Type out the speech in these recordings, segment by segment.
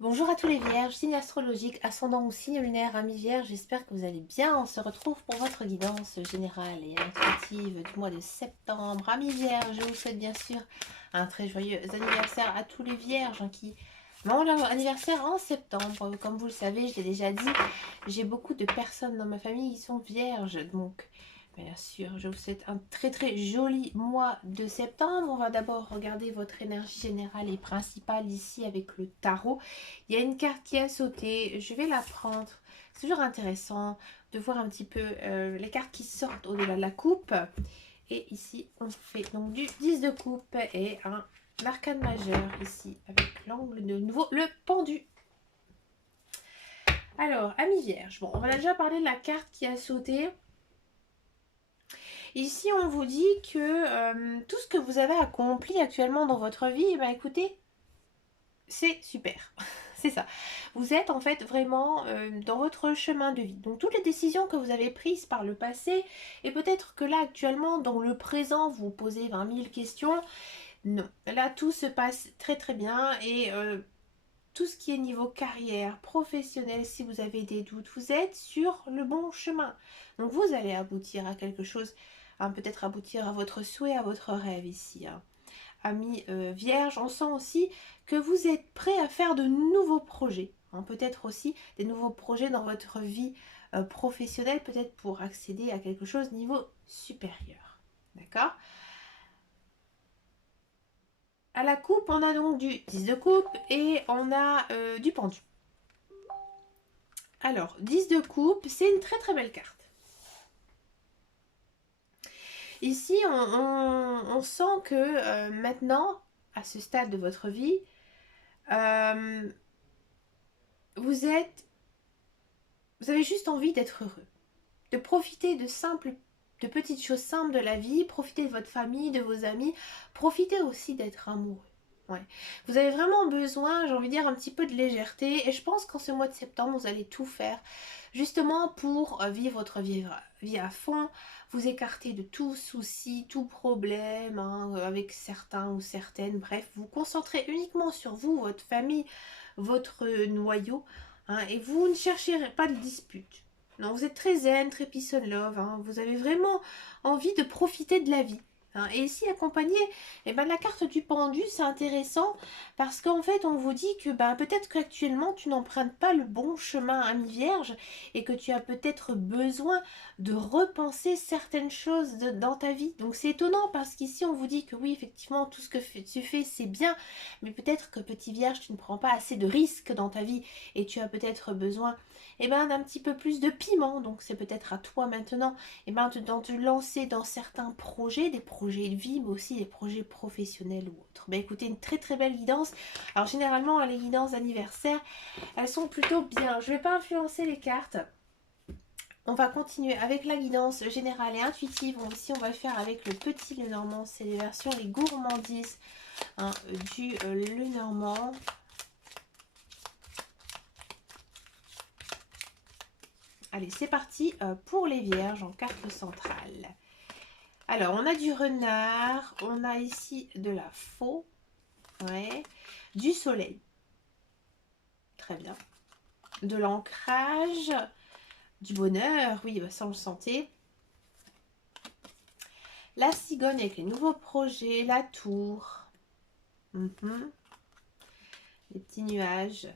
Bonjour à tous les vierges, signe astrologique, ascendant ou signe lunaire, amis vierges, j'espère que vous allez bien. On se retrouve pour votre guidance générale et intuitive du mois de septembre. Amis vierges, je vous souhaite bien sûr un très joyeux anniversaire à tous les vierges qui ont leur anniversaire en septembre. Comme vous le savez, je l'ai déjà dit, j'ai beaucoup de personnes dans ma famille qui sont vierges, donc bien sûr, je vous souhaite un très très joli mois de septembre. On va d'abord regarder votre énergie générale et principale ici avec le tarot. Il y a une carte qui a sauté, je vais la prendre. C'est toujours intéressant de voir un petit peu les cartes qui sortent au-delà de la coupe. Et ici, on fait donc du 10 de coupe et un arcane majeur ici avec l'angle de nouveau, le pendu. Alors, amis vierge, bon, on a déjà parlé de la carte qui a sauté. Ici, on vous dit que tout ce que vous avez accompli actuellement dans votre vie, bah écoutez, c'est super. C'est ça. Vous êtes en fait vraiment dans votre chemin de vie. Donc toutes les décisions que vous avez prises par le passé, et peut-être que là actuellement, dans le présent, vous vous posez 20 000 questions. Non, là tout se passe très très bien et tout ce qui est niveau carrière, professionnel, si vous avez des doutes, vous êtes sur le bon chemin. Donc vous allez aboutir à quelque chose, hein, peut-être aboutir à votre souhait, à votre rêve ici. Hein. Amis vierge, on sent aussi que vous êtes prêt à faire de nouveaux projets. Hein, peut-être aussi des nouveaux projets dans votre vie professionnelle, peut-être pour accéder à quelque chose de niveau supérieur. D'accord? À la coupe, on a donc du 10 de coupe et on a du pendu. Alors, 10 de coupe, c'est une très très belle carte. Ici, on sent que maintenant, à ce stade de votre vie, euh, vous êtes, vous avez juste envie d'être heureux, de profiter de petites choses simples de la vie, profiter de votre famille, de vos amis, profiter aussi d'être amoureux. Ouais. Vous avez vraiment besoin, j'ai envie de dire, un petit peu de légèreté. Et je pense qu'en ce mois de septembre, vous allez tout faire justement pour vivre votre vie à fond, vous écarter de tout souci, tout problème hein, avec certains ou certaines. Bref, vous concentrez uniquement sur vous, votre famille, votre noyau. Hein, et vous ne cherchez pas de dispute. Non, vous êtes très zen, très peace and love. Hein, vous avez vraiment envie de profiter de la vie. Hein. Et ici, accompagné la carte du pendu, c'est intéressant parce qu'en fait, on vous dit que peut-être qu'actuellement, tu n'empruntes pas le bon chemin à mi-vierge et que tu as peut-être besoin de repenser certaines choses dans ta vie. Donc, c'est étonnant parce qu'ici, on vous dit que oui, effectivement, tout ce que tu fais, c'est bien, mais peut-être que petit vierge, tu ne prends pas assez de risques dans ta vie et tu as peut-être besoin d'un petit peu plus de piment. Donc, c'est peut-être à toi maintenant de te lancer dans certains projets, des projets de vie, mais aussi des projets professionnels ou autres. Écoutez, une très très belle guidance. Alors généralement, les guidances d'anniversaire, elles sont plutôt bien. Je ne vais pas influencer les cartes. On va continuer avec la guidance générale et intuitive. Ici, on va le faire avec le petit Lenormand. C'est les versions, les gourmandises hein, du Lenormand. Allez, c'est parti pour les vierges en carte centrale. Alors, on a du renard, on a ici de la faux, ouais, du soleil, très bien, de l'ancrage, du bonheur, oui, ça on le sentait, la cigogne avec les nouveaux projets, la tour, les petits nuages,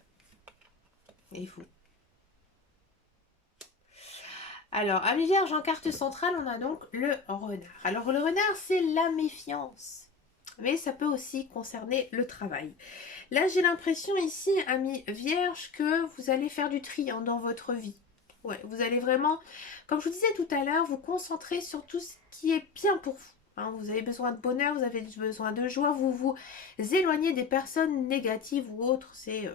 et vous. Alors, à vierge en carte centrale, on a donc le renard. Alors, le renard, c'est la méfiance. Mais ça peut aussi concerner le travail. Là, j'ai l'impression ici, ami vierge, que vous allez faire du tri hein, dans votre vie. Ouais, vous allez vraiment, comme je vous disais tout à l'heure, vous concentrer sur tout ce qui est bien pour vous. Hein, vous avez besoin de bonheur, vous avez besoin de joie, vous vous éloignez des personnes négatives ou autres. C'est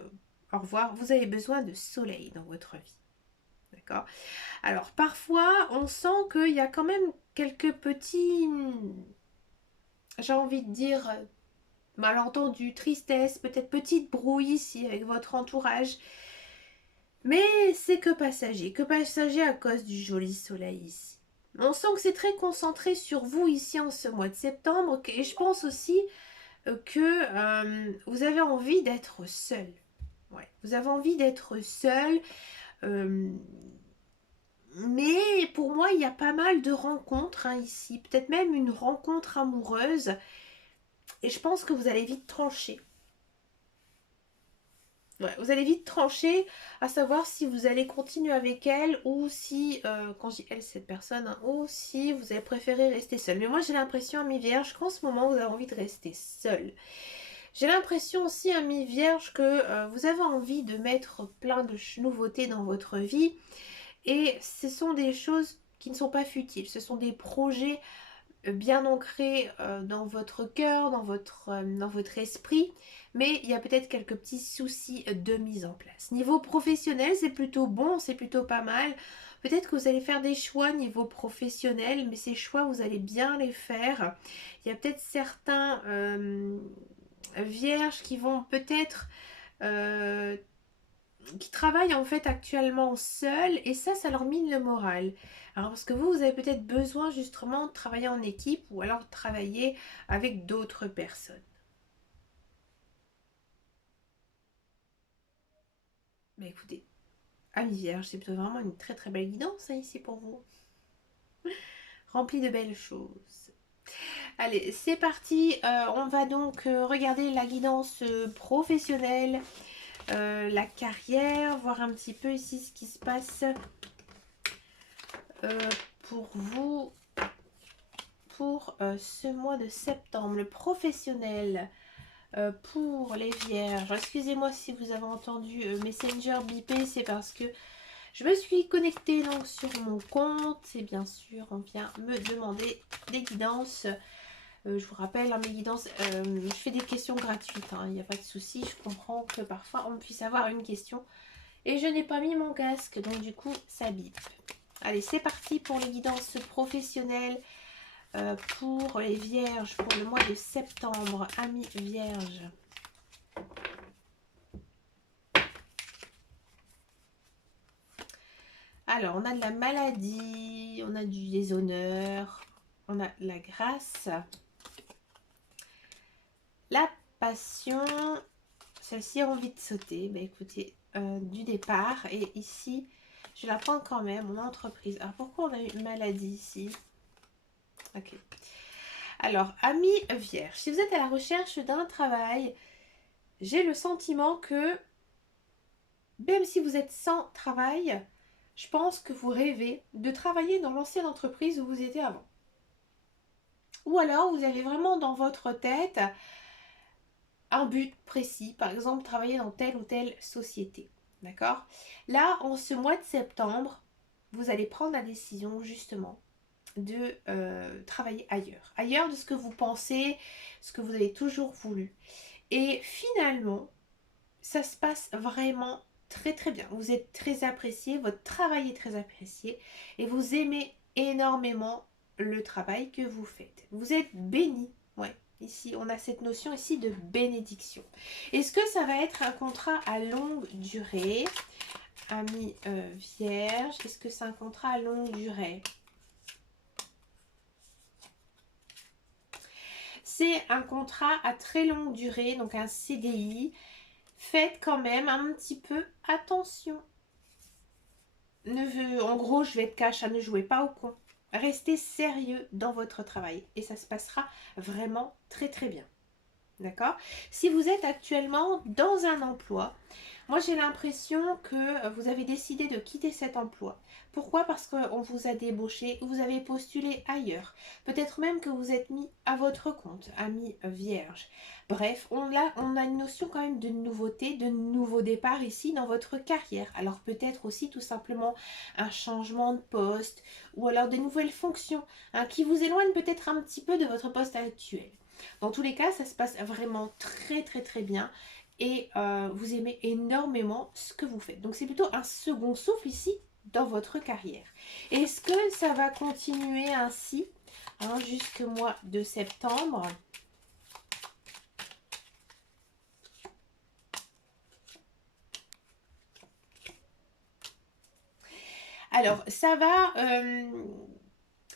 au revoir. Vous avez besoin de soleil dans votre vie. D'accord? Alors, parfois, on sent qu'il y a quand même quelques petits, j'ai envie de dire, malentendus, tristesse, peut-être petite brouille ici avec votre entourage. Mais c'est que passager à cause du joli soleil ici. On sent que c'est très concentré sur vous ici en ce mois de septembre et je pense aussi que vous avez envie d'être seul. Ouais. Vous avez envie d'être seul. Mais pour moi, il y a pas mal de rencontres hein, ici. Peut-être même une rencontre amoureuse. Et je pense que vous allez vite trancher. Ouais, vous allez vite trancher à savoir si vous allez continuer avec elle ou si, quand je dis elle, cette personne, hein, ou si vous allez préférer rester seul. Mais moi j'ai l'impression, à mi-vierge, qu'en ce moment vous avez envie de rester seul. J'ai l'impression aussi, à mi-vierge, que vous avez envie de mettre plein de nouveautés dans votre vie. Et ce sont des choses qui ne sont pas futiles. Ce sont des projets bien ancré dans votre cœur, dans votre esprit, mais il y a peut-être quelques petits soucis de mise en place. Niveau professionnel, c'est plutôt bon, c'est plutôt pas mal. Peut-être que vous allez faire des choix niveau professionnel, mais ces choix, vous allez bien les faire. Il y a peut-être certains vierges qui vont peut-être euh, qui travaillent en fait actuellement seuls et ça leur mine le moral. Alors parce que vous avez peut-être besoin justement de travailler en équipe ou alors de travailler avec d'autres personnes. Mais écoutez, Amis Vierge, c'est plutôt vraiment une très très belle guidance hein, ici pour vous. Remplie de belles choses. Allez, c'est parti. On va donc regarder la guidance professionnelle, la carrière, voir un petit peu ici ce qui se passe pour vous pour ce mois de septembre, le professionnel pour les vierges. Excusez-moi si vous avez entendu Messenger biper, c'est parce que je me suis connectée donc sur mon compte et bien sûr on vient me demander des guidances. Je vous rappelle, hein, mes guidances, je fais des questions gratuites, il n'y a pas de souci. Je comprends que parfois on puisse avoir une question et je n'ai pas mis mon casque, donc du coup ça bip. Allez, c'est parti pour les guidances professionnelles. Pour les vierges, pour le mois de septembre, amis vierges. Alors, on a de la maladie, on a du déshonneur, on a la grâce, la passion, celle-ci a envie de sauter, bah écoutez, du départ, et ici, je vais la prendre quand même, mon entreprise. Alors, pourquoi on a une maladie ici? Ok. Alors, amis vierges, si vous êtes à la recherche d'un travail, j'ai le sentiment que même si vous êtes sans travail, je pense que vous rêvez de travailler dans l'ancienne entreprise où vous étiez avant. Ou alors vous avez vraiment dans votre tête un but précis, par exemple travailler dans telle ou telle société. D'accord? Là, en ce mois de septembre, vous allez prendre la décision justement de travailler ailleurs. Ailleurs de ce que vous pensez, ce que vous avez toujours voulu. Et finalement, ça se passe vraiment très très bien. Vous êtes très apprécié, votre travail est très apprécié et vous aimez énormément le travail que vous faites. Vous êtes béni. Ouais, ici on a cette notion ici de bénédiction. Est-ce que ça va être un contrat à longue durée, ami vierge? Est-ce que c'est un contrat à longue durée? C'est un contrat à très longue durée, donc un CDI. Faites quand même un petit peu attention. En gros, je vais être cash, ne jouez pas au con. Restez sérieux dans votre travail et ça se passera vraiment très très bien. D'accord? Si vous êtes actuellement dans un emploi, moi j'ai l'impression que vous avez décidé de quitter cet emploi. Pourquoi? Parce qu'on vous a débauché, vous avez postulé ailleurs. Peut-être même que vous êtes mis à votre compte, ami vierge. Bref, on a une notion quand même de nouveauté, de nouveau départ ici dans votre carrière. Alors peut-être aussi tout simplement un changement de poste ou alors de nouvelles fonctions hein, qui vous éloignent peut-être un petit peu de votre poste actuel. Dans tous les cas, ça se passe vraiment très très très bien et vous aimez énormément ce que vous faites. Donc c'est plutôt un second souffle ici dans votre carrière. Est-ce que ça va continuer ainsi hein, jusqu'au mois de septembre? Alors,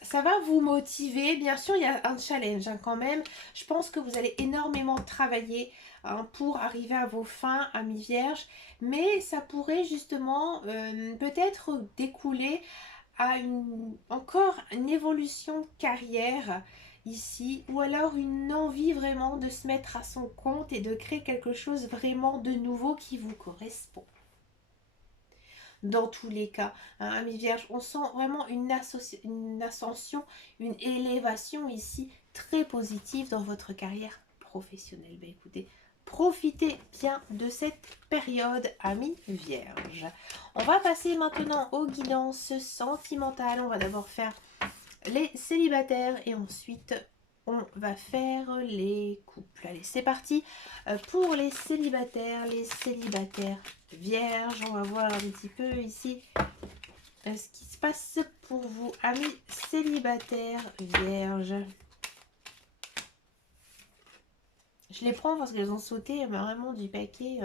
ça va vous motiver. Bien sûr, il y a un challenge hein, quand même. Je pense que vous allez énormément travailler hein, pour arriver à vos fins, amis vierges. Mais ça pourrait justement peut-être découler à encore une évolution carrière ici. Ou alors une envie vraiment de se mettre à son compte et de créer quelque chose vraiment de nouveau qui vous correspond. Dans tous les cas, hein, amis vierges, on sent vraiment une ascension, une élévation ici très positive dans votre carrière professionnelle. Ben écoutez, profitez bien de cette période, amis vierges. On va passer maintenant aux guidances sentimentales. On va d'abord faire les célibataires et ensuite on va faire les couples. Allez, c'est parti pour les célibataires vierges. On va voir un petit peu ici ce qui se passe pour vous, amis célibataires vierges. Je les prends parce qu'elles ont sauté vraiment du paquet.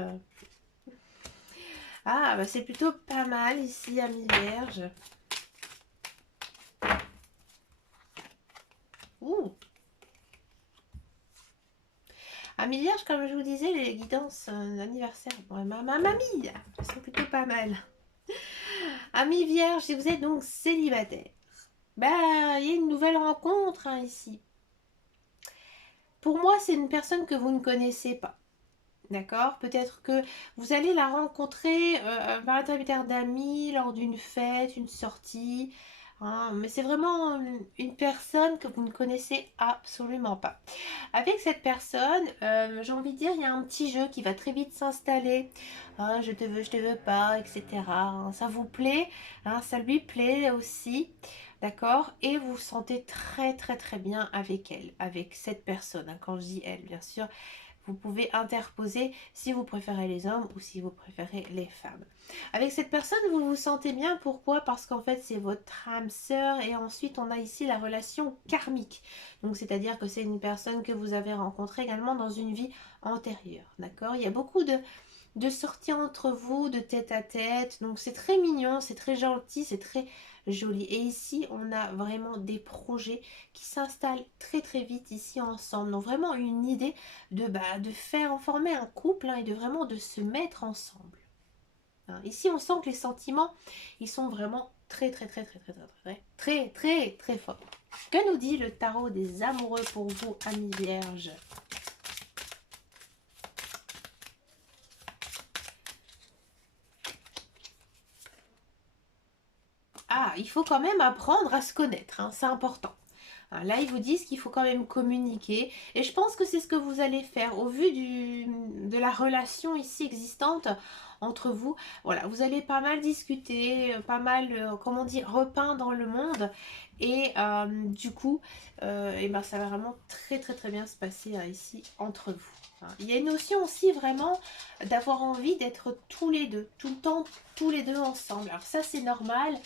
Ah, bah c'est plutôt pas mal ici, amis vierges. Ouh. Amis vierges, comme je vous disais, les guidances d'anniversaire, bon, ma mamie, sont plutôt pas mal. Amis vierges, si vous êtes donc célibataire, bah, il y a une nouvelle rencontre hein, ici. Pour moi, c'est une personne que vous ne connaissez pas. D'accord? Peut-être que vous allez la rencontrer par l'intermédiaire d'amis lors d'une fête, une sortie. Hein, mais c'est vraiment une personne que vous ne connaissez absolument pas. Avec cette personne, j'ai envie de dire, il y a un petit jeu qui va très vite s'installer. Hein, je te veux pas, etc. Hein, ça vous plaît, hein, ça lui plaît aussi. D'accord? Et vous vous sentez très très très bien avec elle, avec cette personne. Hein, quand je dis elle, bien sûr, vous pouvez interposer si vous préférez les hommes ou si vous préférez les femmes. Avec cette personne, vous vous sentez bien. Pourquoi? Parce qu'en fait, c'est votre âme sœur. Et ensuite, on a ici la relation karmique. Donc, c'est-à-dire que c'est une personne que vous avez rencontrée également dans une vie antérieure. D'accord? Il y a beaucoup de sorties entre vous, de tête à tête. Donc, c'est très mignon, c'est très gentil, c'est très joli. Et ici, on a vraiment des projets qui s'installent très très vite ici ensemble. Donc vraiment une idée de faire former un couple hein, et de vraiment de se mettre ensemble. Hein. Ici, on sent que les sentiments, ils sont vraiment très très très très très très très très très très forts. Que nous dit le tarot des amoureux pour vous, amis vierges? Ah, il faut quand même apprendre à se connaître, hein, c'est important. Là, ils vous disent qu'il faut quand même communiquer. Et je pense que c'est ce que vous allez faire au vu de la relation ici existante entre vous. Voilà, vous allez pas mal discuter, pas mal, comment dire, repeint dans le monde. Et du coup, et ben, ça va vraiment très très très bien se passer ici entre vous. Hein. Il y a une notion aussi vraiment d'avoir envie d'être tous les deux, tout le temps, tous les deux ensemble. Alors ça, c'est normal.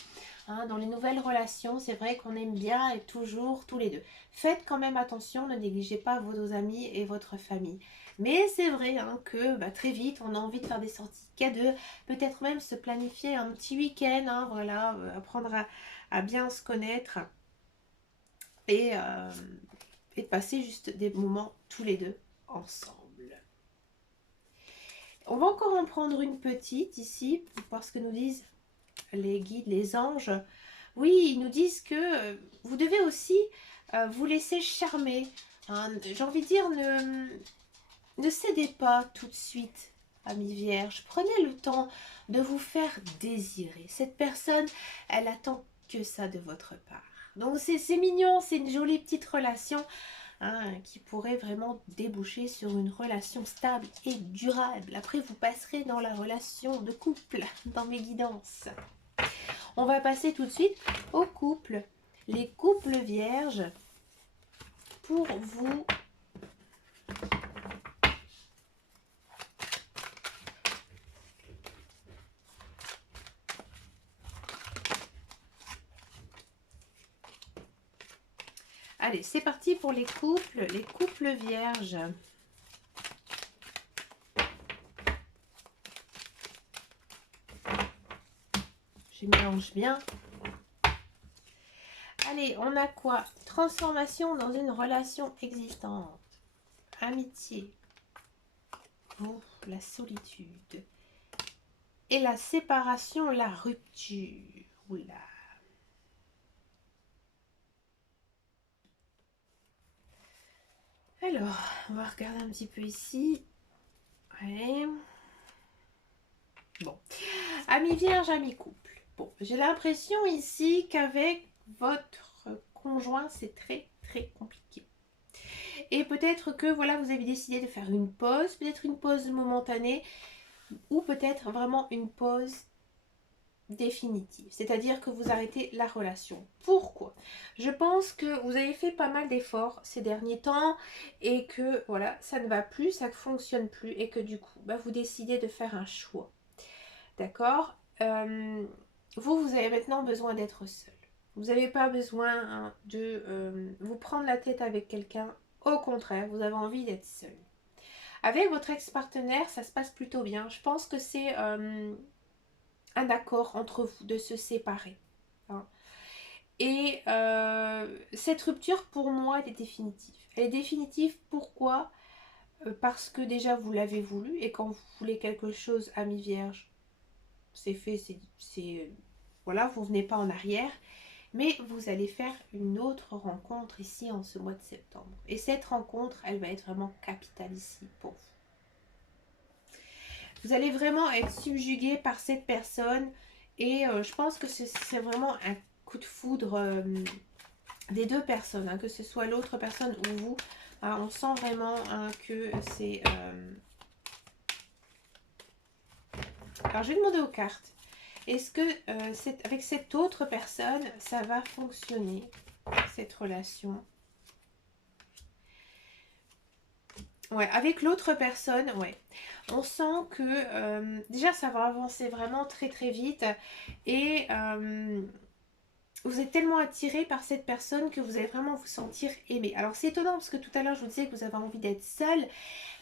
Hein, dans les nouvelles relations, c'est vrai qu'on aime bien être toujours tous les deux. Faites quand même attention, ne négligez pas vos amis et votre famille. Mais c'est vrai hein, que très vite, on a envie de faire des sorties qu'à deux, peut-être même se planifier un petit week-end, hein, voilà, apprendre à bien se connaître et, euh, et de passer juste des moments tous les deux ensemble. On va encore en prendre une petite ici, parce que nous disent les guides, les anges. Oui, ils nous disent que vous devez aussi vous laisser charmer. Hein. J'ai envie de dire, ne cédez pas tout de suite, amis vierges. Prenez le temps de vous faire désirer. Cette personne, elle attend que ça de votre part. Donc c'est mignon, c'est une jolie petite relation hein, qui pourrait vraiment déboucher sur une relation stable et durable. Après, vous passerez dans la relation de couple, dans mes guidances. On va passer tout de suite aux couples. Les couples vierges pour vous. Allez, c'est parti pour les couples vierges. Je mélange bien. Allez, on a quoi? Transformation dans une relation existante. Amitié. Oh, la solitude. Et la séparation, la rupture. Oula. Alors, on va regarder un petit peu ici. Ouais. Bon. Amis vierge, amis couple. Bon, j'ai l'impression ici qu'avec votre conjoint, c'est très très compliqué. Et peut-être que voilà, vous avez décidé de faire une pause, peut-être une pause momentanée, ou peut-être vraiment une pause définitive. C'est-à-dire que vous arrêtez la relation. Pourquoi? Je pense que vous avez fait pas mal d'efforts ces derniers temps et que voilà, ça ne va plus, ça ne fonctionne plus et que du coup, vous décidez de faire un choix. D'accord? Vous avez maintenant besoin d'être seul. Vous n'avez pas besoin de vous prendre la tête avec quelqu'un. Au contraire, vous avez envie d'être seul. Avec votre ex-partenaire, ça se passe plutôt bien. Je pense que c'est un accord entre vous de se séparer. Hein. Et cette rupture, pour moi, elle est définitive. Elle est définitive, pourquoi? Parce que déjà, vous l'avez voulu. Et quand vous voulez quelque chose, ami vierge, c'est fait, voilà, vous venez pas en arrière. Mais vous allez faire une autre rencontre ici en ce mois de septembre. Et cette rencontre, elle va être vraiment capitale ici pour vous. Vous allez vraiment être subjugué par cette personne. Et je pense que c'est vraiment un coup de foudre des deux personnes. Hein, que ce soit l'autre personne ou vous. Hein, on sent vraiment que c'est... Alors je vais demander aux cartes. Est-ce que avec cette autre personne, ça va fonctionner, cette relation? Ouais, avec l'autre personne, ouais. On sent que déjà ça va avancer vraiment très très vite. Et vous êtes tellement attiré par cette personne que vous allez vraiment vous sentir aimé. Alors c'est étonnant parce que tout à l'heure je vous disais que vous avez envie d'être seul.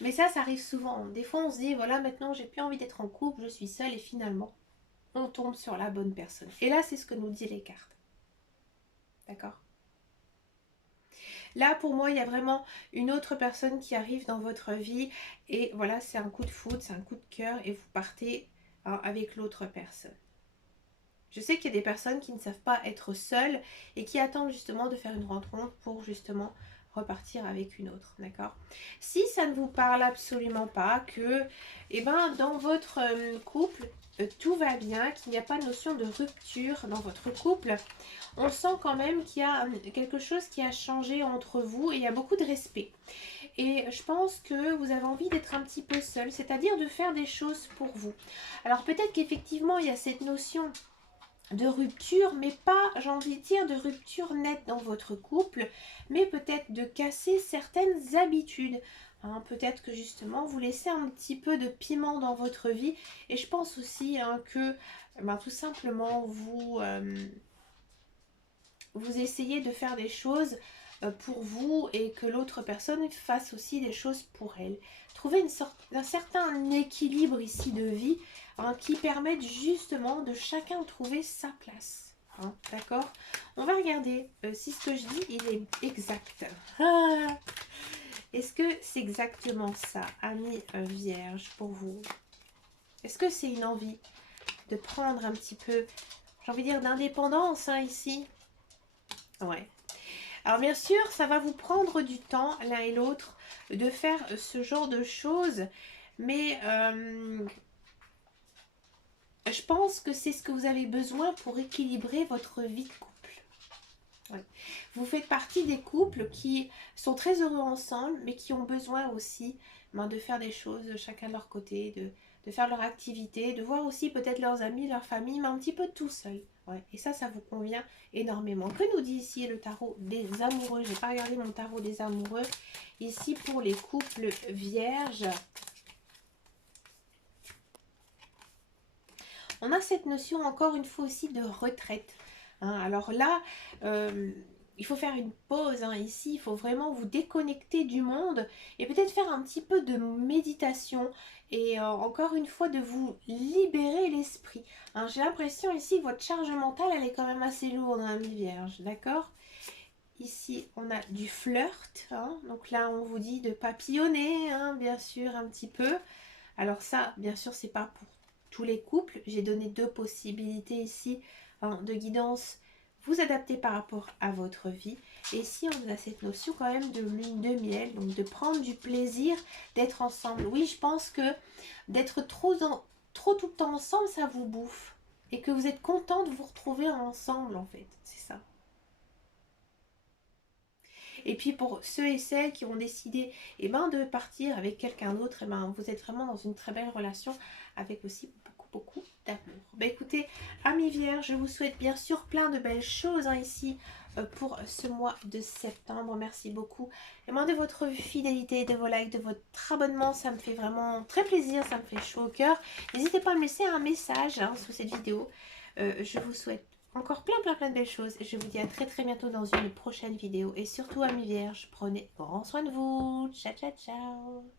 Mais ça arrive souvent. Des fois on se dit, voilà, maintenant j'ai plus envie d'être en couple, je suis seule et finalement... on tombe sur la bonne personne. Et là, c'est ce que nous disent les cartes. D'accord? Là, pour moi, il y a vraiment une autre personne qui arrive dans votre vie. Et voilà, c'est un coup de foudre, c'est un coup de cœur. Et vous partez avec l'autre personne. Je sais qu'il y a des personnes qui ne savent pas être seules et qui attendent justement de faire une rencontre pour justement repartir avec une autre, d'accord? Si ça ne vous parle absolument pas, que dans votre couple, tout va bien, qu'il n'y a pas de notion de rupture dans votre couple, on sent quand même qu'il y a quelque chose qui a changé entre vous et il y a beaucoup de respect. Et je pense que vous avez envie d'être un petit peu seul, c'est-à-dire de faire des choses pour vous. Alors peut-être qu'effectivement, il y a cette notion de rupture, mais pas, j'ai envie de dire, de rupture nette dans votre couple, mais peut-être de casser certaines habitudes. Hein, peut-être que justement, vous laissez un petit peu de piment dans votre vie. Et je pense aussi que tout simplement, vous essayez de faire des choses pour vous et que l'autre personne fasse aussi des choses pour elle. Trouver un certain équilibre ici de vie qui permette justement de chacun trouver sa place. Hein, d'accord? On va regarder si ce que je dis il est exact. Est-ce que c'est exactement ça, ami vierge, pour vous? Est-ce que c'est une envie de prendre un petit peu, j'ai envie de dire, d'indépendance ici? Ouais. Alors bien sûr, ça va vous prendre du temps, l'un et l'autre, de faire ce genre de choses. Mais je pense que c'est ce que vous avez besoin pour équilibrer votre vie de couple. Ouais. Vous faites partie des couples qui sont très heureux ensemble, mais qui ont besoin aussi de faire des choses chacun de leur côté, de faire leur activité, de voir aussi peut-être leurs amis, leur famille, mais un petit peu tout seul. Ouais. Et ça vous convient énormément. Que nous dit ici le tarot des amoureux? J'ai pas regardé mon tarot des amoureux. Ici pour les couples vierges. On a cette notion encore une fois aussi de retraite. Hein, alors là, il faut faire une pause ici, il faut vraiment vous déconnecter du monde et peut-être faire un petit peu de méditation et encore une fois de vous libérer l'esprit. Hein, j'ai l'impression ici que votre charge mentale elle est quand même assez lourde, ami vierge, d'accord? Ici, on a du flirt. Hein. Donc là, on vous dit de papillonner, hein, bien sûr, un petit peu. Alors ça, bien sûr, c'est pas pour tous les couples. J'ai donné 2 possibilités ici, hein, de guidance. Vous adaptez par rapport à votre vie. Et ici, on a cette notion quand même de lune de miel. Donc de prendre du plaisir, d'être ensemble. Oui, je pense que d'être trop tout le temps ensemble, ça vous bouffe. Et que vous êtes content de vous retrouver ensemble, en fait. C'est ça. Et puis pour ceux et celles qui ont décidé de partir avec quelqu'un d'autre, vous êtes vraiment dans une très belle relation avec aussi beaucoup d'amour. Écoutez, amis vierges, je vous souhaite bien sûr plein de belles choses ici pour ce mois de septembre. Merci beaucoup de votre fidélité, de vos likes, de votre abonnement. Ça me fait vraiment très plaisir, ça me fait chaud au cœur. N'hésitez pas à me laisser un message sous cette vidéo. Je vous souhaite encore plein de belles choses. Je vous dis à très bientôt dans une prochaine vidéo. Et surtout, amis vierges, prenez grand soin de vous. Ciao.